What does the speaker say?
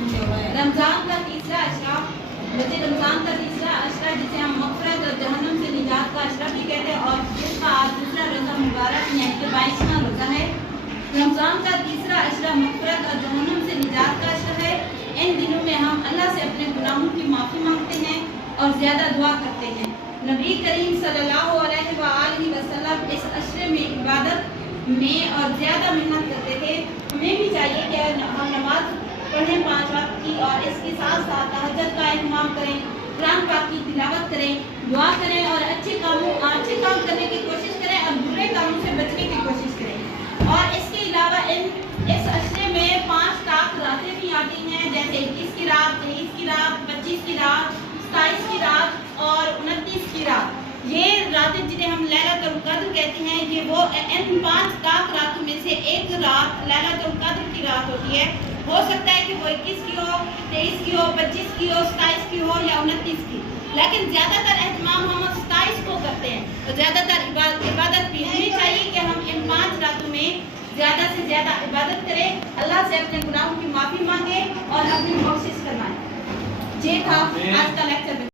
रमजान का तीसरा अशरा, बचे रमजान का तीसरा अशरा जिसे हम मग़फ़िरत और जहन्नम से निजात का अशरा भी कहते हैं, और जिसका आज दूसरा रोज़ा मुबारक यानी कि 22वां रोज़ा है। रमजान का तीसरा अशरा मग़फ़िरत और जहन्नम से निजात का अशरा है। इन दिनों में हम अल्लाह से अपने गुनाहों की माफ़ी मांगते हैं और ज़्यादा दुआ करते हैं। नबी करीम सल्लल्लाहु अलैहि वसल्लम इस अशरे में इबादत में और ज़्यादा मेहनत करते थे। हमें भी चाहिए कि हम नमाज पढ़ें 5 वक्त की, और इसके साथ साथ तहज्जुद का इहतमाम करें, कुरान पाक की तिलावत करें, दुआ करें और अच्छे काम करने की कोशिश करें और बुरे कामों से बचने की कोशिश करें। और इसके अलावा इस अशरे में 5 ताक रातें भी आती हैं, जैसे 21 की रात, 23 की रात, 25 की रात, 27 की रात और 29 की रात। ये रातें जिन्हें हम लैलतुल क़द्र कहते हैं, ये वो इन 5 ताक रातों में से एक रात लैलतुल क़द्र की रात होती है। हो सकता है कि वो 21 की हो, 23 की हो, 25 की हो, 27 की हो या 29 की, लेकिन ज़्यादातर एहतमाम हम 27 को करते हैं। तो ज़्यादातर इबादत भी हमें चाहिए कि हम इन 5 रातों में ज़्यादा से ज़्यादा इबादत करें, अल्लाह से अपने गुनाहों की माफ़ी मांगें और अपनी कोशिश करवाएं। ये था आज का लेक्चर।